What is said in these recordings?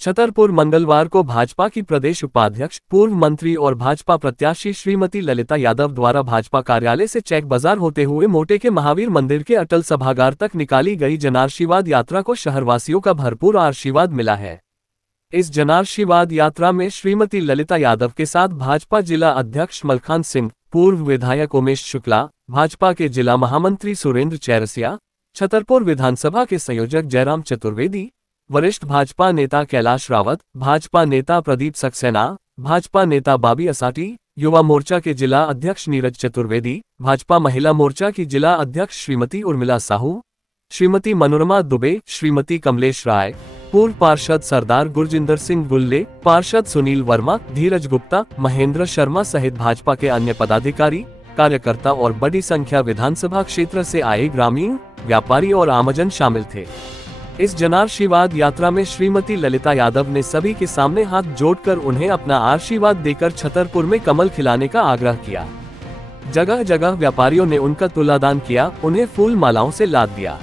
छतरपुर मंगलवार को भाजपा की प्रदेश उपाध्यक्ष, पूर्व मंत्री और भाजपा प्रत्याशी श्रीमती ललिता यादव द्वारा भाजपा कार्यालय से चेक बाजार होते हुए मोटे के महावीर मंदिर के अटल सभागार तक निकाली गई जनाशीर्वाद यात्रा को शहरवासियों का भरपूर आशीर्वाद मिला है। इस जनाशीर्वाद यात्रा में श्रीमती ललिता यादव के साथ भाजपा जिला अध्यक्ष मलखान सिंह, पूर्व विधायक उमेश शुक्ला, भाजपा के जिला महामंत्री सुरेंद्र चैरसिया, छतरपुर विधानसभा के संयोजक जयराम चतुर्वेदी, वरिष्ठ भाजपा नेता कैलाश रावत, भाजपा नेता प्रदीप सक्सेना, भाजपा नेता बाबी असाटी, युवा मोर्चा के जिला अध्यक्ष नीरज चतुर्वेदी, भाजपा महिला मोर्चा की जिला अध्यक्ष श्रीमती उर्मिला साहू, श्रीमती मनोरमा दुबे, श्रीमती कमलेश राय, पूर्व पार्षद सरदार गुरजिंदर सिंह गुल्ले, पार्षद सुनील वर्मा, धीरज गुप्ता, महेंद्र शर्मा सहित भाजपा के अन्य पदाधिकारी, कार्यकर्ता और बड़ी संख्या विधानसभा क्षेत्र से आए ग्रामीण, व्यापारी और आमजन शामिल थे। इस जनाशीर्वाद यात्रा में श्रीमती ललिता यादव ने सभी के सामने हाथ जोड़कर उन्हें अपना आशीर्वाद देकर छतरपुर में कमल खिलाने का आग्रह किया। जगह जगह व्यापारियों ने उनका तुलादान किया, उन्हें फूल मालाओं से लाद दिया।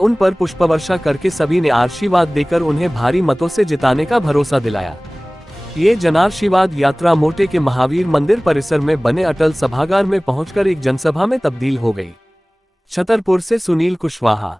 उन पर पुष्पवर्षा करके सभी ने आशीर्वाद देकर उन्हें भारी मतों से जिताने का भरोसा दिलाया। ये जनाशीर्वाद यात्रा मोटे के महावीर मंदिर परिसर में बने अटल सभागार में पहुंचकर एक जनसभा में तब्दील हो गई। छतरपुर से सुनील कुशवाहा।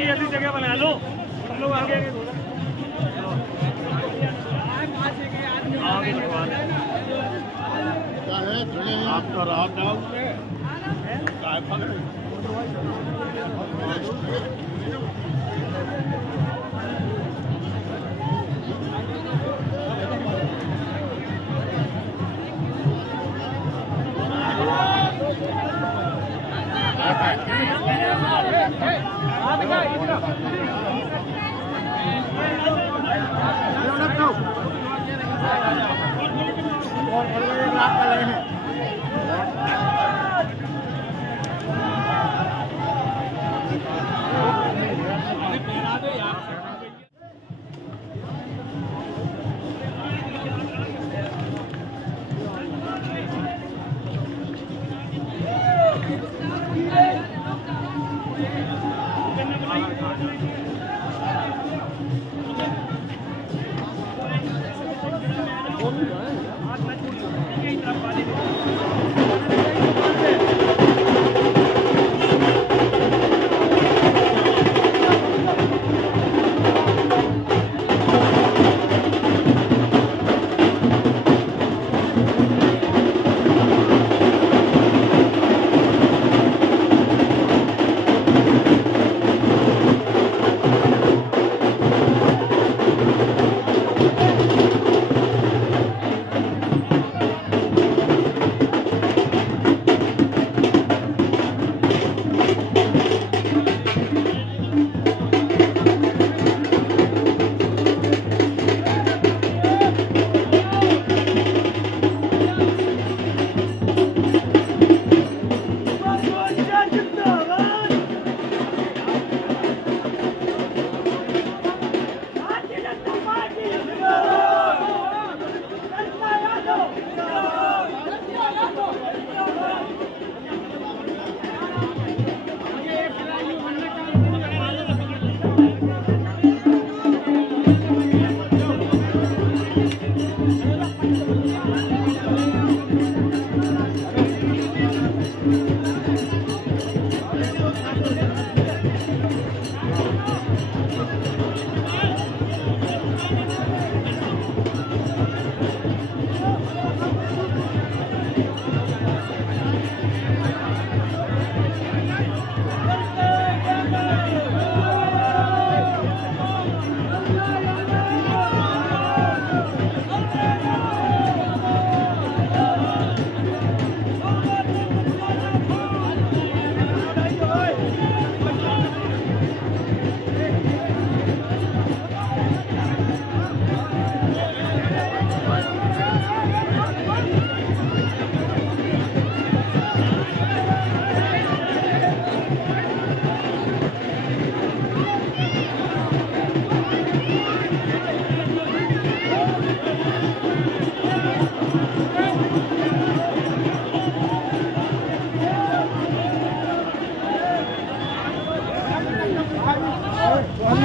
ऐसी जगह बना लो, हम लोग आगे आपका रात डाल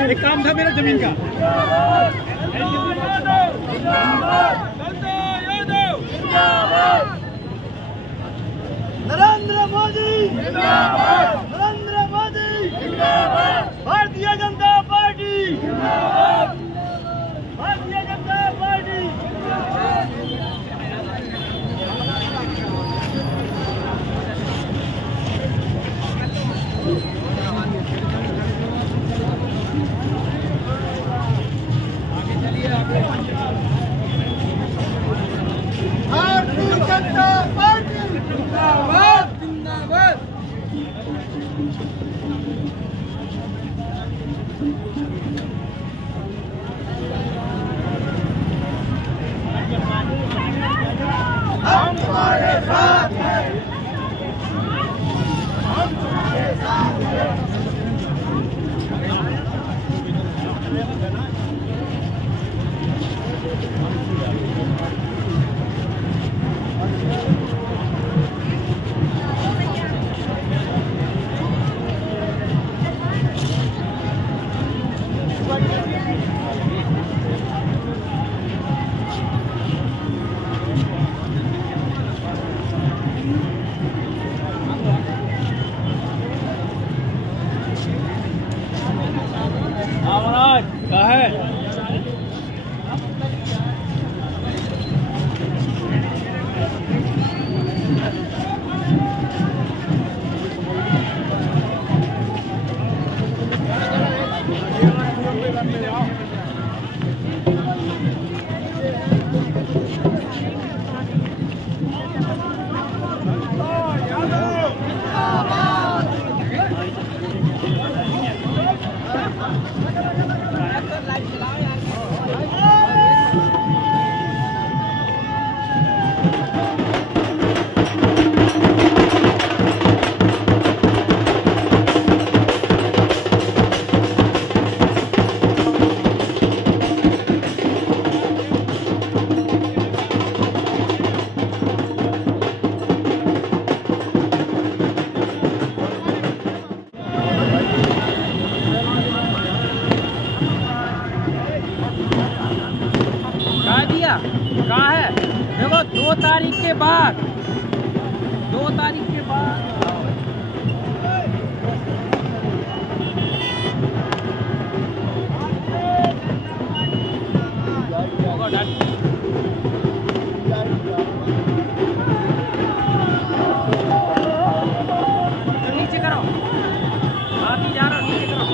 एक काम था मेरा जमीन का। नरेंद्र मोदी जिंदाबाद, नरेंद्र मोदी जिंदाबाद, भारतीय जनता पार्टी जिंदाबाद, भारतीय जनता पार्टी भारतीय जनता पार्टी जिंदाबाद, जिंदाबाद। हम तुम्हारे साथ हैं, हम तुम्हारे साथ हैं। 2 तारीख के बाद 2 तारीख के बाद नीचे करो, बाकी जा रहा नीचे करो।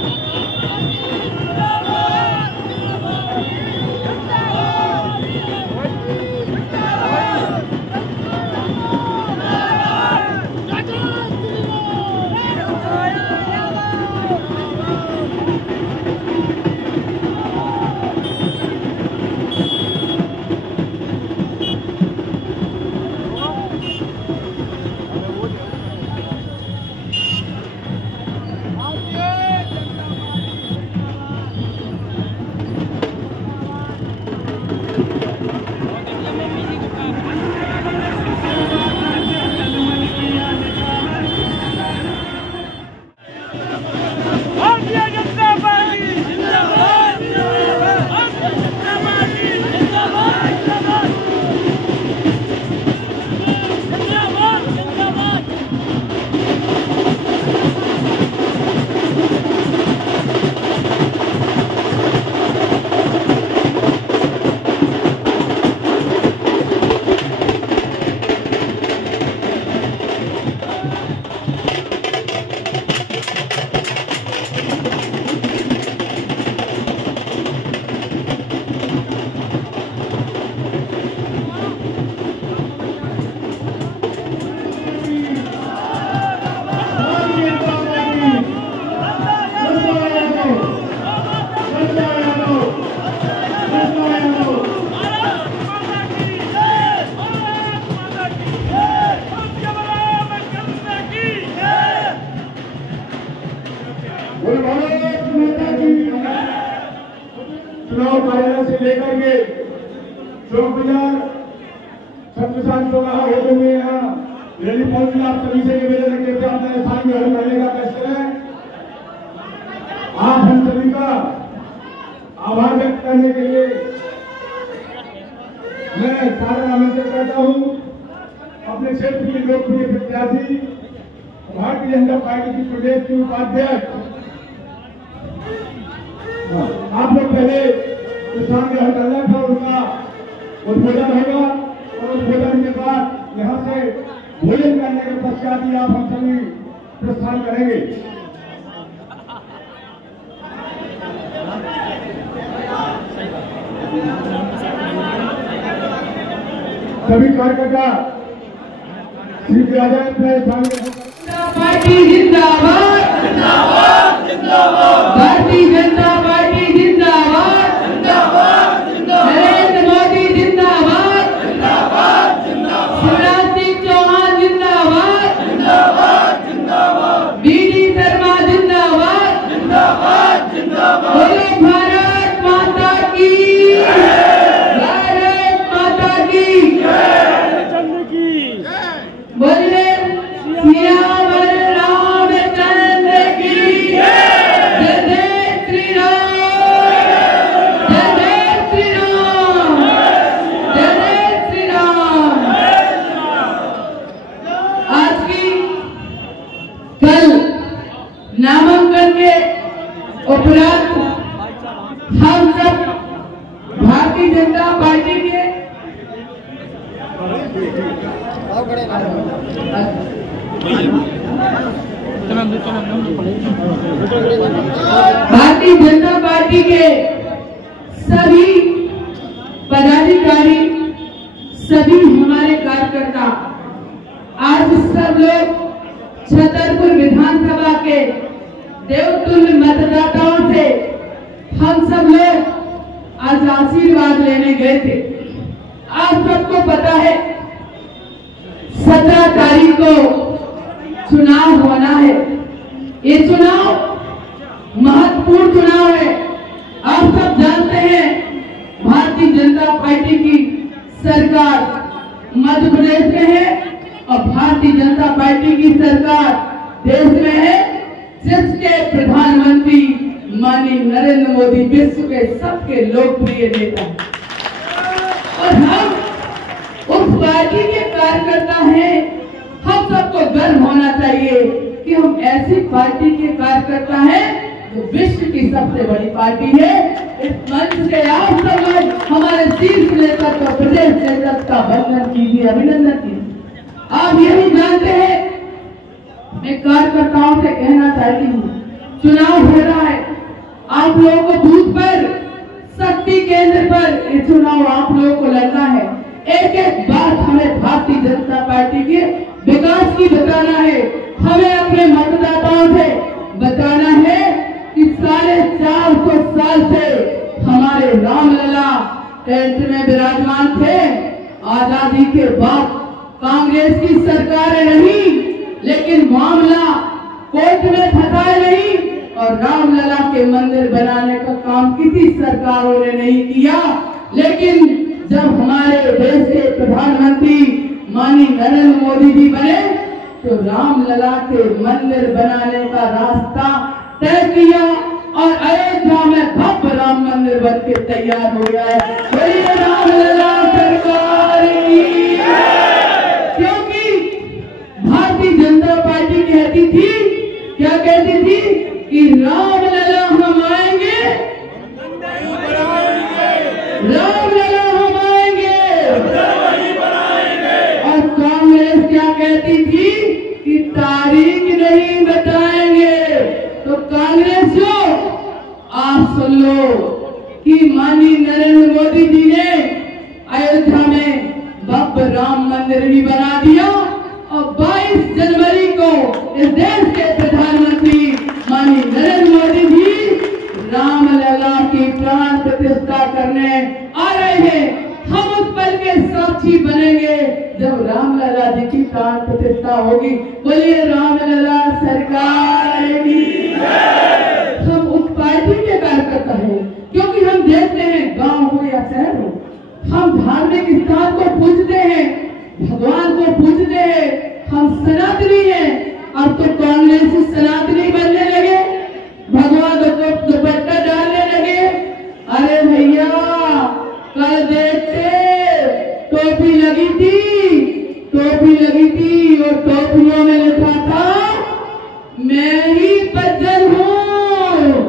चुनाव कार्यालय से लेकर के चौक बाजार छत्रसान चौराहा होते हुए यहाँ रैली पहुंची। आप सभी से निवेदन करते हैं अपने स्थान में हल करने का कष्ट करें। आप हम सभी का आभार व्यक्त करने के लिए मैं सादर आमंत्रित करता हूँ अपने क्षेत्र के लोकप्रिय प्रत्याशी भारतीय जनता पार्टी की प्रदेश के उपाध्यक्ष। आप लोग पहले किसान में हड़ताल था, उनका उद्बोधन होगा और उद्बोधन के बाद यहाँ से भोजन करने के पश्चात ही आप हम सभी प्रस्थान करेंगे। सभी कार्यकर्ता श्री पार्टी जिंदाबाद, भारतीय जनता पार्टी जिंदाबाद, नरेंद्र मोदी जिंदाबाद, शिवराज सिंह चौहान जिंदाबाद, बीडी शर्मा जिंदाबाद, बोलो भारत माता की, भारत माता की, बोले सियावर रामचंद्र की, जय जय श्री राम, जय जय श्री राम, जय जय श्री राम। आज की कल नामांकन के उपरांत हम सब भारतीय जनता पार्टी के भारतीय जनता पार्टी के सभी पदाधिकारी, सभी हमारे कार्यकर्ता आज सब लोग छतरपुर विधानसभा के देवतुल्य मतदाताओं से हम सब लोग आज आशीर्वाद लेने गए थे। आप सबको पता है 17 तारीख को चुनाव होना है। ये चुनाव महत्वपूर्ण चुनाव है। आप सब जानते हैं भारतीय जनता पार्टी की सरकार मध्य प्रदेश में है और भारतीय जनता पार्टी की सरकार देश में है, जिसके प्रधानमंत्री माननीय नरेंद्र मोदी विश्व के सबके लोकप्रिय नेता हैं। और हम उस पार्टी के कार्यकर्ता हैं, हम सबको गर्व होना चाहिए कि हम ऐसी पार्टी के कार्यकर्ता हैं जो विश्व की सबसे बड़ी पार्टी है। इस मंच से आप सब लोग हमारे शीर्ष नेतृत्व और प्रदेश नेतृत्व का वंदन कीजिए, अभिनंदन कीजिए। आप यही जानते हैं, मैं कार्यकर्ताओं से कहना चाहती हूँ, चुनाव हो रहा है, आप लोगों को बूथ पर, शक्ति केंद्र पर ये चुनाव आप लोगों को लड़ना है। एक एक बात हमें भारतीय जनता पार्टी के विकास की बताना है। हमें अपने मतदाताओं से बताना है कि 450 साल से हमारे रामलला टेंट में विराजमान थे। आजादी के बाद कांग्रेस की सरकारें रही, लेकिन मामला कोर्ट में फंसाए नहीं और रामलला के मंदिर बनाने का काम किसी सरकारों ने नहीं किया। लेकिन जब हमारे देश के प्रधानमंत्री माननीय नरेंद्र मोदी जी बने तो रामलला के मंदिर बनाने का रास्ता तय किया और अयोध्या में भव्य राम मंदिर बन के तैयार हो गया है। बोलिए रामलला सरकार की। क्योंकि भारतीय जनता पार्टी कहती थी, क्या कहती थी कि रामलला हम आएंगे, रामलला हम आएंगे, और कांग्रेस क्या कहती थी कि तारीख नहीं बताएंगे। तो कांग्रेस जो आप सुन लो कि माननीय नरेंद्र मोदी जी ने अयोध्या में भव्य राम मंदिर भी बना दिया और 22 जनवरी को इस देश के प्रधानमंत्री माननीय नरेंद्र मोदी जी रामलला की प्राण प्रतिष्ठा करने आ रहे हैं। हम उस पल के साक्षी बनेंगे जब रामलला जी की प्राण प्रतिष्ठा होगी। बोलिए रामलला सरकार की। हम उस पार्टी के कार्यकर्ता हैं, क्योंकि हम देखते हैं गांव हो या शहर हो, हम धार्मिक स्थान को पूजते हैं, भगवान को पूजते हैं, हम सनातनी हैं। अब तो कांग्रेस सनातनी बनने लगे, भगवान को दुपट्टा डालने लगे। अरे भैया, कल देखते टोपी लगी थी और टोपियों में लिखा था मैं ही बच्चन हूँ,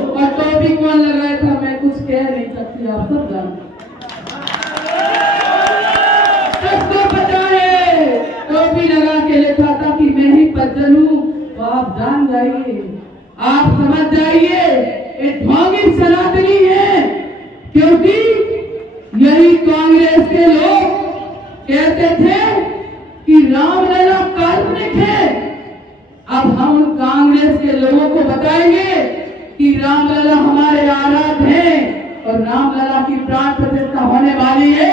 और टोपी कौन लगाया था मैं कुछ कह नहीं सकती, आप सब जानते, सबको पता है। टोपी लगा के लिखा था कि मैं ही बच्चन हूँ, तो आप जान जाइए, आप समझ जाइए ये ढोंगी सनातनी है। क्योंकि यही कांग्रेस के लोग कहते थे कि रामलला काल्पनिक है। अब हम कांग्रेस के लोगों को बताएंगे कि रामलला हमारे आराध्य हैं और रामलला की प्राण प्रतिष्ठा होने वाली है।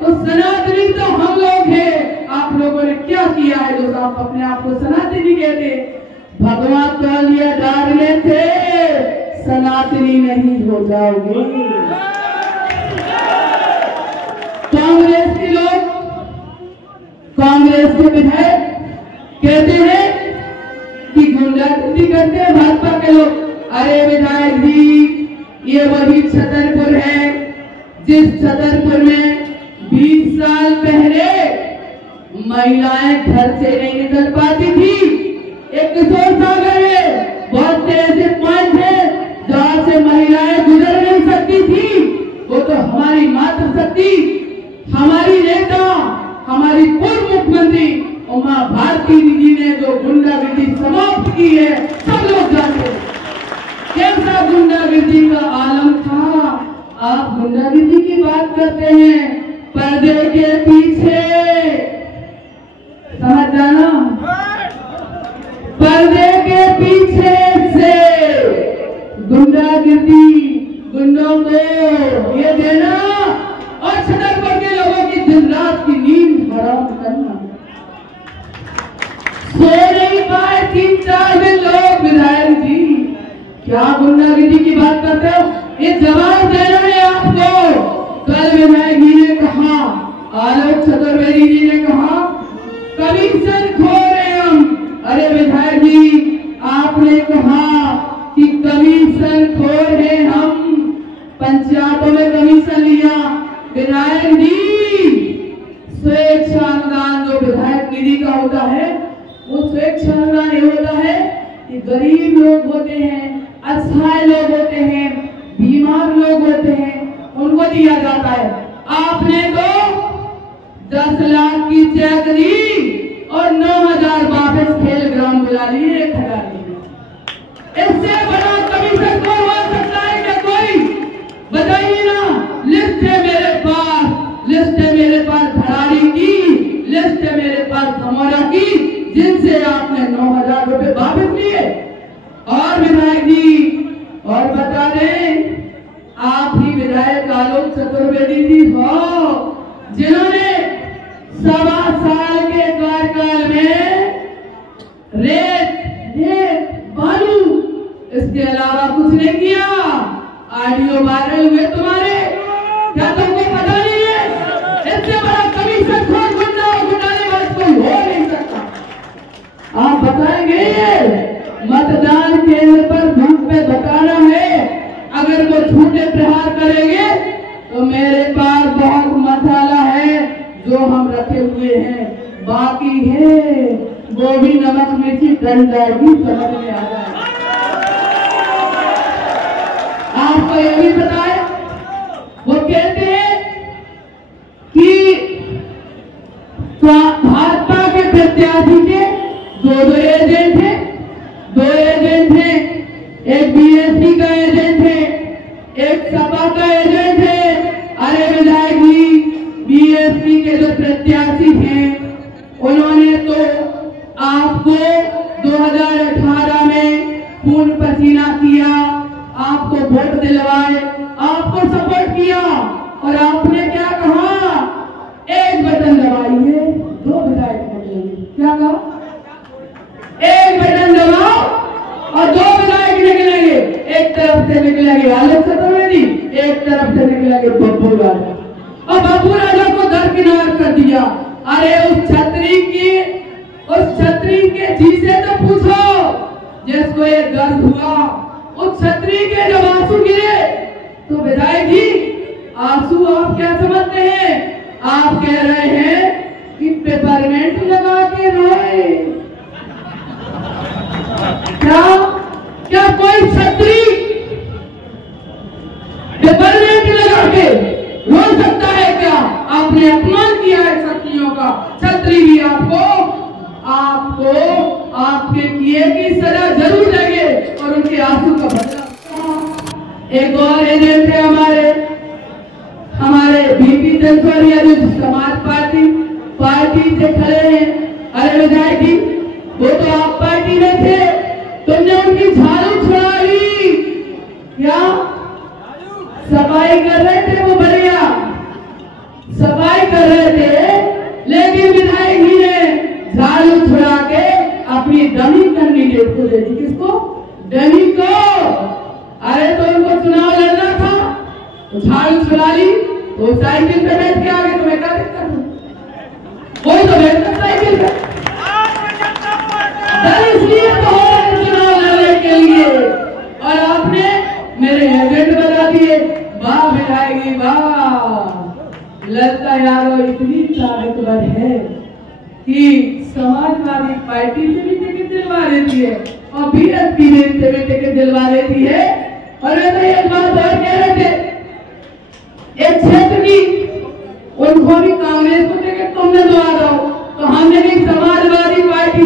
तो सनातनी तो हम लोग हैं। आप लोगों ने क्या किया है जो आप अपने आप को सनातनी कहते? भगवान तो लिया डालने थे, सनातनी नहीं हो जाओगे। कांग्रेस के लोग, कांग्रेस के विधायक कहते हैं कि गुंडागर्दी करते हैं भाजपा के लोग। अरे विधायक जी, ये वही छतरपुर है जिस छतरपुर में 20 साल पहले महिलाएं घर से नहीं निकल पाती थी। एक किशोर सागर है, बहुत से ऐसे पॉइंट है जहां से महिलाएं गुजर नहीं सकती थी। वो तो हमारी मातृशक्ति, हमारी नेता, हमारी पूर्व मुख्यमंत्री उमा भारती जी ने जो गुंडागर्दी समाप्त की है, सब लोग जानते हैं कैसा गुंडागर्दी का आलम था। आप गुंडागर्दी की बात करते हैं, पर्दे के पीछे, समझ जाना, पर्दे के पीछे से गुंडागर्दी, गुंडों को ये देना और छतरपुर के लोगों की दिन रात की नींद हराम करना। सो नहीं पाए 3-4 दिन लोग। विधायक जी, क्या गुंडागर्दी की बात करते हो? ये जवाब देना है आपको। कल विधायक जी ने कहा, आलोक चतुर्वेदी जी ने कहा कमीशन खो रहे हम। अरे विधायक जी, आपने कहा कि कमीशन खो रहे हम, पंचायतों में कमीशन लिया। विधायक जी, स्वेच्छा अनुदान जो विधायक निधि का होता है वो स्वेच्छा अनुदान ये होता है कि गरीब लोग होते हैं, असहाय लोग होते हैं, बीमार लोग होते हैं, उनको दिया जाता है। आपने तो 10 लाख की चेक दी और 9,000 वापस खेल ग्राउंड बुला लिए, 1,000 लिए। इससे बड़ा कमीशन कौन हो सकता है क्या कोई? बताइए ना। लिस्ट है मेरे पास, लिस्ट है मेरे पास धड़ारी की, लिस्ट है मेरे पास धमोरा की, जिनसे आपने 9,000 रुपए वापस लिए। और विधायक जी और बता दें, आप ही विधायक आलोक चतुर्वेदी जी हो जिन्होंने 1.25 साल के कार्यकाल में रेत बालू इसके अलावा कुछ नहीं किया। ऑडियो वायरल हुए तुम्हारे, क्या तुमको पता नहीं है? इससे बड़ा कमीशन खोर घोटालेबाज कोई हो नहीं सकता। आप बताएंगे मतदान केंद्र पर धूप में बताना है, अगर वो झूठे प्रहार करेंगे तो मेरे पास बहुत मसाला है जो हम रखे हुए हैं, बाकी है वो भी नमक मिर्ची डंडा भी समझ में आ जाए। आपको ये भी पता है, वो कहते हैं कि भाजपा के प्रत्याशी के 2 एजेंट हैं, 2 एजेंट हैं, एक बीएसपी का एजेंट है, एक सपा का एजेंट है। अरे विधायक जी, बीएसपी के जो प्रत्याशी हैं उन्होंने तो आपको 2018 में खून पसीना किया, आपको वोट दिलवाए, आपको सपोर्ट किया, और आपने क्या कहा? एक बटन दबाइए 2 विधायक निकलेंगे। क्या कहा? एक बटन दबाओ और 2 विधायक निकलेंगे। एक तरफ से निकलेंगे आलोक चतुर्वेदी, एक तरफ से निकलेंगे बब्बू राजा। और बब्बू राजा को दरकिनार कर दिया। अरे उस छतरी के जी से तो पूछो जिसको ये दर्द हुआ, उस छतरी के जब आंसू गिरे तो विधायक जी आंसू आप क्या समझते हैं? आप कह रहे हैं कि पेपरमेंट लगा के रोए। क्या कोई छतरी पेपरमेंट लगा के रो सकता है क्या? आपने अपमान किया है छतरियों का। छतरी भी आपको आपके किए की सजा जरूर देंगे और उनके आंसू का बदला। एक और एजेंट है हमारे बीपी दसवारिया जो समाज पार्टी से खड़े हैं। अरे विधायक जी, वो तो आप पार्टी में थे, तुमने उनकी झाड़ू छुड़ा ली। क्या सफाई कर रहे थे? वो बढ़िया सफाई कर रहे थे, लेकिन विधायक जी ने झाड़ू छुड़ा के अपनी डमी कैंडिडेट को दे दी। किसको? डमी को। अरे तो उनको चुनाव लड़ना था, तो झाड़ू छुड़ा ली, तो साइकिल पे बैठ के आगे तुम्हें क्या दिक्कत है? कोई तो बैठता साइकिल पे। इसलिए तो हो चुनाव लड़ने के लिए, और आपने मेरे एजेंट बता दिए। वाह विधायक जी वाह, लड़का यारो इतनी ताकतवर है कि समाजवादी पार्टी से भी टिकट दिलवा देती है और बीएसपी से भी टिकट दिलवा देती है। और वे एक बात और कह रहे थे, एक क्षेत्र की उनको भी कांग्रेस को टिकट तुमने दवा दो, तो हमने भी समाजवादी पार्टी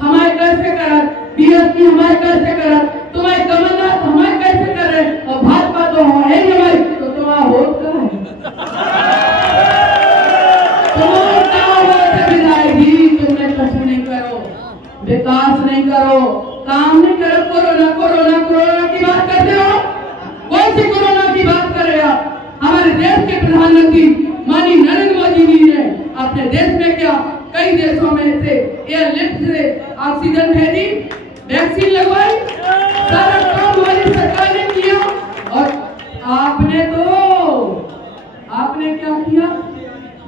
हमारे कैसे करा, बीएसपी हमारे कैसे करा, तुम्हारे कमलनाथ हमारे कैसे कर रहे, और भाजपा तो है ही हमारी, तो तुम्हारा वोट कहाँ है? विकास नहीं करो, काम नहीं करो, कोरोना की बात करते हो। कौन सी कोरोना की बात कर रहे हो? हमारे देश के प्रधानमंत्री माननीय नरेंद्र मोदी जी ने अपने देश में क्या कई देशों में से एयरलिफ्ट से ऑक्सीजन भेजी, वैक्सीन लगवाई, सारा काम हमारी सरकार ने किया। और आपने क्या किया?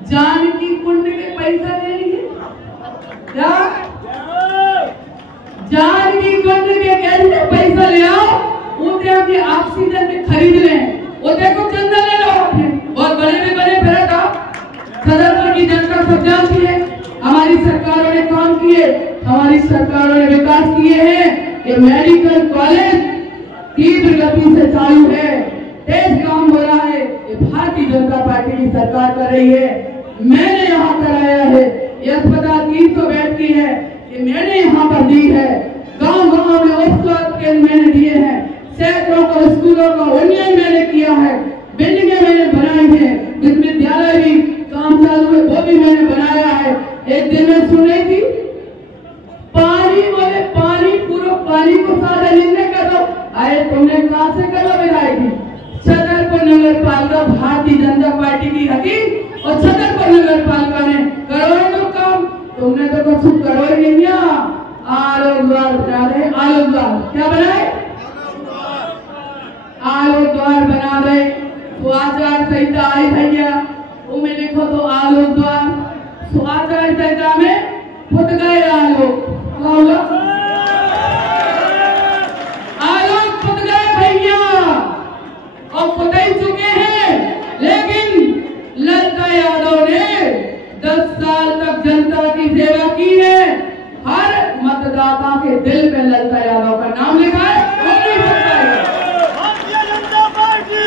जानकी कुंड के पैसा ले लिए। क्या जानकी कुंड के कैसे पैसा ले आओ, उद्या की ऑक्सीजन में खरीद लें। वो देखो चंदा ले लो, आपने बहुत बड़े में बड़े फिर था छतरपुर की जनता सब जानती है, हमारी सरकारों ने काम किए, हमारी सरकारों ने विकास किए हैं। ये मेडिकल कॉलेज तीव्र गति से चालू है, तेज काम हो रहा है, ये भारतीय जनता पार्टी की सरकार कर रही है। मैंने यहाँ कराया है, ये अस्पताल 300 बेड की है, ये मैंने यहाँ पर दी है। गांव गांव में उपस्वास्थ्य केंद्र मैंने दिए हैं, सैकड़ों को स्कूलों का उन्नयन मैंने किया है, बिल्डिंगें मैंने बनाई हैं, विश्वविद्यालय भी काम चालू है, वो भी मैंने बनाया है। एक दिन मैं सुन रही थी, पानी बोले पानी, पूरा पानी को सारा निर्णय कर दो। अरे तुमने कहां से करो विधायक? छतरपुर नगर पालिका भारतीय जनता पार्टी की हकी और छतरपुर नगर पालिका ने करो तो काम, तुमने तो कुछ करो ही नहीं। आलो द्वार बना रहे, आलो द्वार क्या बनाए? आलो द्वार बना रहे। तो आचार संहिता आई भैया, उनमें लिखो तो आलो द्वार। तो आचार संहिता में फुट गए आलोक, आलोक फुट गए भैया, और फुट ही चुके हैं। लेकिन ललिता यादव ने 10 साल तक जनता की सेवा की है, हर मतदाता के दिल में ललिता यादव का नाम लिखा है। भारतीय जनता पार्टी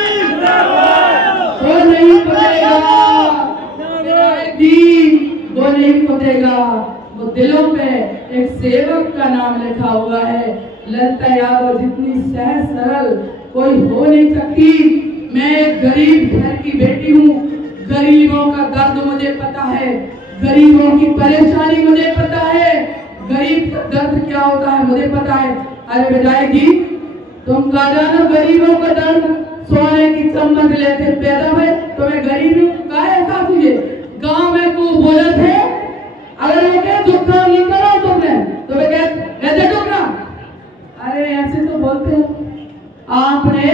वो नहीं फुटेगा जी, वो नहीं फुटेगा। वो दिलों पे एक सेवक का नाम लिखा हुआ है। ललिता यादव जितनी सहज सरल कोई हो नहीं सकती। मैं एक गरीब घर की बेटी हूँ, गरीबों का दर्द मुझे पता है, गरीबों की परेशानी मुझे पता है, गरीब का दर्द क्या होता है मुझे पता है। अरे विधायक जी, तुम कहा जानो गरीबों का दर्द सोने की चम्मच लेते पैदा हुए, तुम्हें गरीबों का एहसास हुए। गांव में को बोले थे, अगर वो कहे जो काम नहीं करो तुमने, तो वे कहते टोकना। अरे ऐसे तो बोलते हो। आपने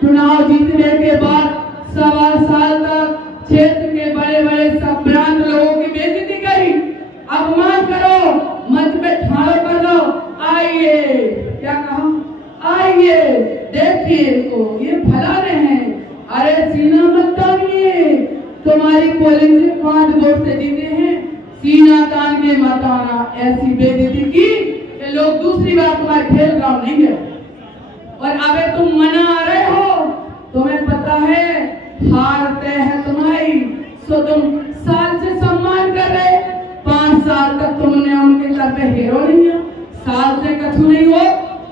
चुनाव जीतने के बाद 1.25 साल तक क्षेत्र के बड़े बड़े संभ्रांत लोगों की बेइज्जती करी, अपमान करो, मंच पे ठाड़ो कर दो, आइए, क्या कहा? आइए देखिए इनको, ये फलाने हैं। अरे सीना मत तानिए, तुम्हारी पोलिंग से 5 वोट से जीते हैं, सीना तान के मत आना। ऐसी बेइज्जती की कि लोग दूसरी बार तुम्हारे खेल ग्राउंड नहीं गए। और अबे तुम मना रहे हो, तुम्हें पता है हार तय है तुम्हारी, सो तुम साल से सम्मान कर रहे। 5 साल तक तुमने उनके सर पे हीरो नहीं है, साल से कछु नहीं हो।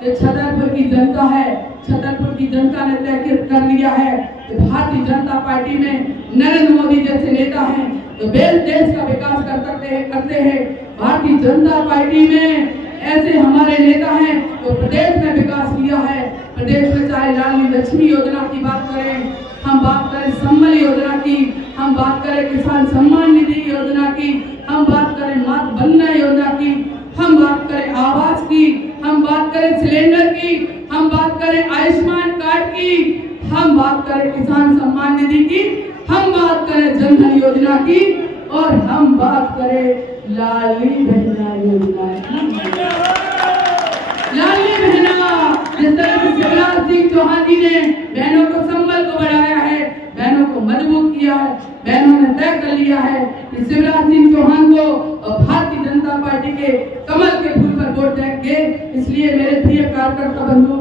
ये छतरपुर की जनता है, छतरपुर की जनता ने तय कर लिया है कि भारतीय जनता पार्टी में नरेंद्र मोदी जैसे नेता हैं तो देश का विकास करते हैं। भारतीय जनता पार्टी में ऐसे हमारे नेता हैं तो प्रदेश में विकास किया है। प्रदेश में चाहे लाडली लक्ष्मी योजना की बात करें, हम बात करें संबल योजना की, हम बात करें किसान सम्मान निधि योजना की, हम बात करें मातृ वंदना योजना की, हम बात करें आवास की, हम बात करें सिलेंडर की, हम बात करें आयुष्मान कार्ड की, हम बात करें किसान सम्मान निधि की, हम बात करें जन धन योजना की, और हम बात करें लाडली बहना योजना की। लाडली बहना, जिस तरह से शिवराज सिंह चौहान जी ने बहनों को संबल को बढ़ाया है, बहनों को मजबूत किया है, बहनों ने तय कर लिया है कि शिवराज सिंह चौहान को और भारतीय जनता पार्टी के कमल के फूल पर वोट देंगे। इसलिए मेरे प्रिय कार्यकर्ता बंधु,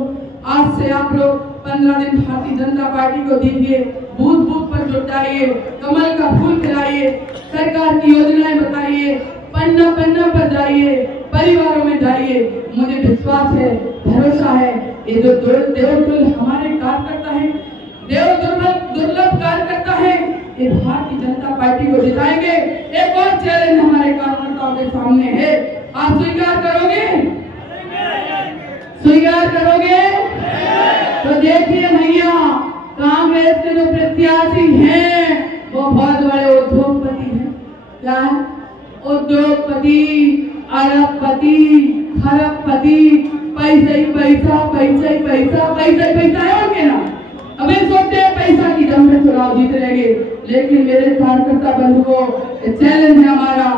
आज से आप लोग 15 दिन भारतीय जनता पार्टी को दीजिए, बूथ बूथ पर जुटाइए, कमल का फूल खिलाइए, सरकार की योजनाएं बताइए, पन्ना पन्ना पर जाइए, परिवारों में जाइए। मुझे विश्वास है, भरोसा है, ये जो देवदुर्लभ हमारे कार्यकर्ता हैं, दुर्लभ कार्यकर्ता है, ये भारतीय जनता पार्टी को जिताएंगे। एक और चैलेंज हमारे कार्यकर्ताओं के सामने है, आप स्वीकार करोगे? स्वीकार करोगे? तो देखिए भैया, कांग्रेस के जो प्रत्याशी हैं वो बहुत बड़े उद्योगपति हैं। क्या है? उद्योगपति, अरबपति, खरबपति, पैसा ही पैसा, पैसा ही पैसा, पैसा ही पैसा है उनके नाम। अबे सोचते हैं पैसा की दम में चुनाव जीत रहेंगे, लेकिन मेरे कार्यकर्ता बंधुओं, चैलेंज है हमारा।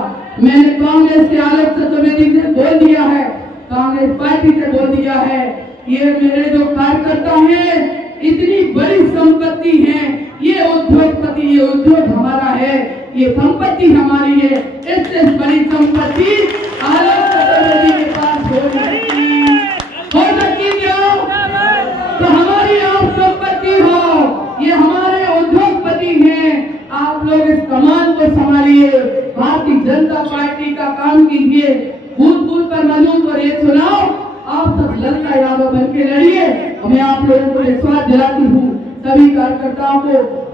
मैंने कांग्रेस के आलोक चतुर्वेदी से बोल दिया है, कांग्रेस पार्टी से बोल दिया है, ये मेरे जो कार्यकर्ता हैं इतनी बड़ी संपत्ति है, ये उद्योगपति, ये उद्योग हमारा है, ये संपत्ति हमारी है। इससे बड़ी संपत्ति आलोक चतुर्वेदी के पास हो सकती क्यों? तो हमारी आप संपत्ति हो, ये हमारे उद्योगपति हैं। आप लोग इस कमान को संभालिए, भारतीय जनता पार्टी का काम कीजिए, बूथ बूथ पर मौजूद और ये चुनाव आप सब ललिता यादव बन के लड़िए। मैं आप लोगों को विश्वास दिलाती हूँ, सभी कार्यकर्ताओं को,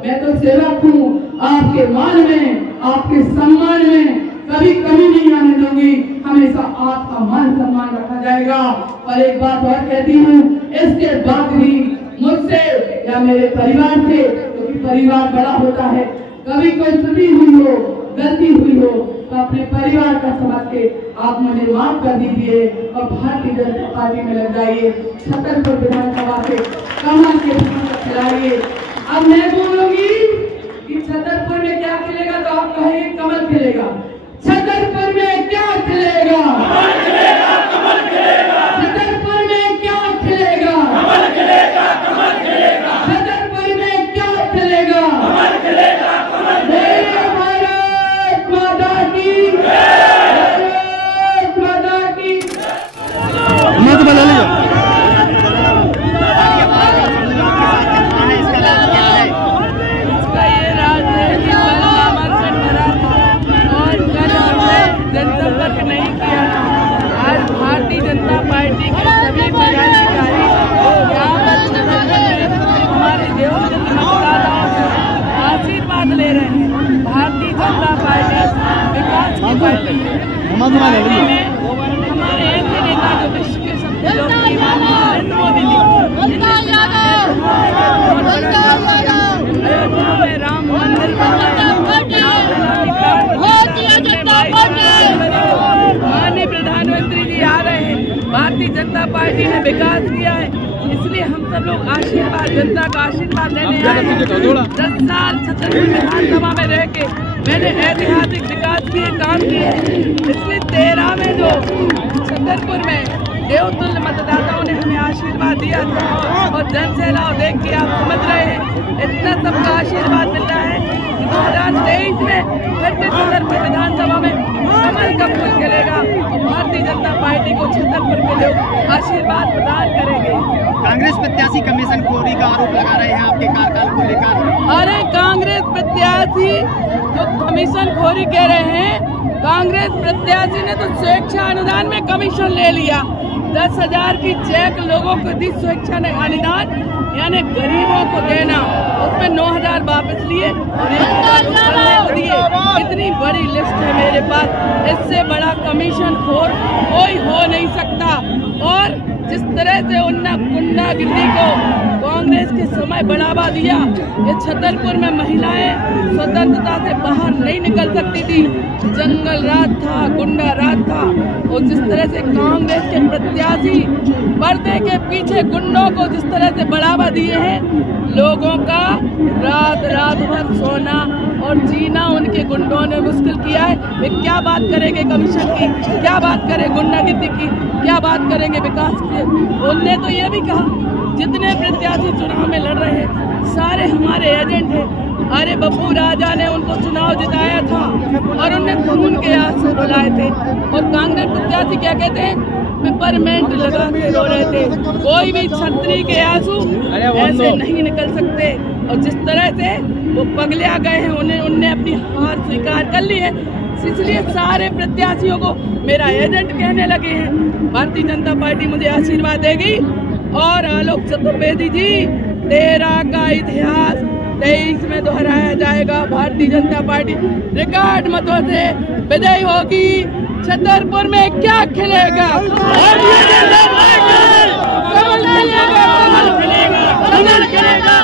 मैं तो सेवक हूँ, आपके मान में, आपके सम्मान में कभी कमी नहीं आने दूंगी। हमेशा आपका मान सम्मान रखा जाएगा। और एक बात और कहती हूँ, इसके बाद भी मुझसे या मेरे परिवार से, क्योंकि परिवार बड़ा होता है, कभी कोई त्रुटि हुई हो, गलती हुई हो तो अपने परिवार का समझ के आप मुझे माफ कर दीजिए और भारतीय जनता पार्टी में लग जाइए। छतरपुर विधानसभा से कमल के फूल खिलाइए। अब मैं बोलूंगी कि छतरपुर में क्या खिलेगा तो आप कहेंगे कमल खिलेगा। छतरपुर में क्या खिलेगा? छतरपुर में क्या खिलेगा? छतरपुर में क्या खिलेगा? भारत माता की, भारत माता की। इसका ये राज है कि कल नामांकन भरा था और कल हमने जनसंपर्क नहीं किया था। आज भारतीय जनता पार्टी के सभी पदाधिकारी यहाँ पर हमारे देवचंद मतदाताओं से आशीर्वाद ले रहे हैं। भारतीय जनता पार्टी विकास की पार्टी है। हमारे ऐसे नेता जो विश्व के सबसे लोकप्रिय नरेंद्र मोदी जी, राम मंदिर माननीय प्रधानमंत्री जी आ रहे हैं। भारतीय जनता पार्टी ने विकास किया है, इसलिए हम सब लोग आशीर्वाद, जनता का आशीर्वाद लेने आए हैं। 10 साल छतरपुर विधानसभा में रह के मैंने ऐतिहासिक विकास किए, काम किए, इसलिए 13 में जो छतरपुर में देवतुल्य मतदाताओं ने हमें आशीर्वाद दिया था और जन सैलाव देख के आप समझ रहे हैं, इतना सबका आशीर्वाद मिल रहा है कि 2023 में फिर से छतरपुर विधानसभा में कमल का फूल खिलेगा और भारतीय जनता पार्टी को छतरपुर के लोग आशीर्वाद प्रदान करेंगे। कांग्रेस प्रत्याशी कमीशन खोरी का आरोप लगा रहे हैं आपके कार्यकाल को लेकर। अरे कांग्रेस प्रत्याशी जो कमीशन खोरी कह रहे हैं, कांग्रेस प्रत्याशी ने तो स्वेच्छा अनुदान में कमीशन ले लिया। 10,000 की चेक लोगों को दी स्वेच्छा अनुदान, यानी गरीबों को देना, उसमें 9,000 वापस लिए और 1,000 दिए। इतनी बड़ी लिस्ट है मेरे पास, इससे बड़ा कमीशन खोर कोई हो नहीं सकता। और जिस तरह से उन्होंने गुंडागिर्दी को कांग्रेस के समय बढ़ावा दिया, ये छतरपुर में महिलाएं स्वतंत्रता से बाहर नहीं निकल सकती थी, जंगल राज था, गुंडा राज था। और जिस तरह से कांग्रेस के प्रत्याशी पर्दे के पीछे गुंडों को जिस तरह से बढ़ावा दिए हैं, लोगों का रात रात भर सोना और जीना उनके गुंडों ने मुश्किल किया है। वे क्या बात करेंगे कमीशन की, क्या बात करें गुंडागिर्दी की, क्या बात करेंगे विकास की? उनने तो ये भी कहा जितने प्रत्याशी चुनाव में लड़ रहे हैं सारे हमारे एजेंट हैं। अरे बब्बू राजा ने उनको चुनाव जिताया था और उन्हें खून के आंसू रुलाए थे। और कांग्रेस प्रत्याशी क्या कहते हैं, पेपरमेंट लगा के रो रहे थे। कोई भी छतरी के आंसू ऐसे नहीं निकल सकते। और जिस तरह से वो पगलिया गए हैं, उन्हें अपनी हार स्वीकार कर ली है, इसलिए सारे प्रत्याशियों को मेरा एजेंट कहने लगे हैं। भारतीय जनता पार्टी मुझे आशीर्वाद देगी और आलोक चतुर्वेदी जी, 13 का इतिहास 23 में दोहराया जाएगा। भारतीय जनता पार्टी रिकॉर्ड मतों से विजयी होगी। छतरपुर में क्या खिलेगा? कमल खिलेगा, कमल खिलेगा, कमल खिलेगा।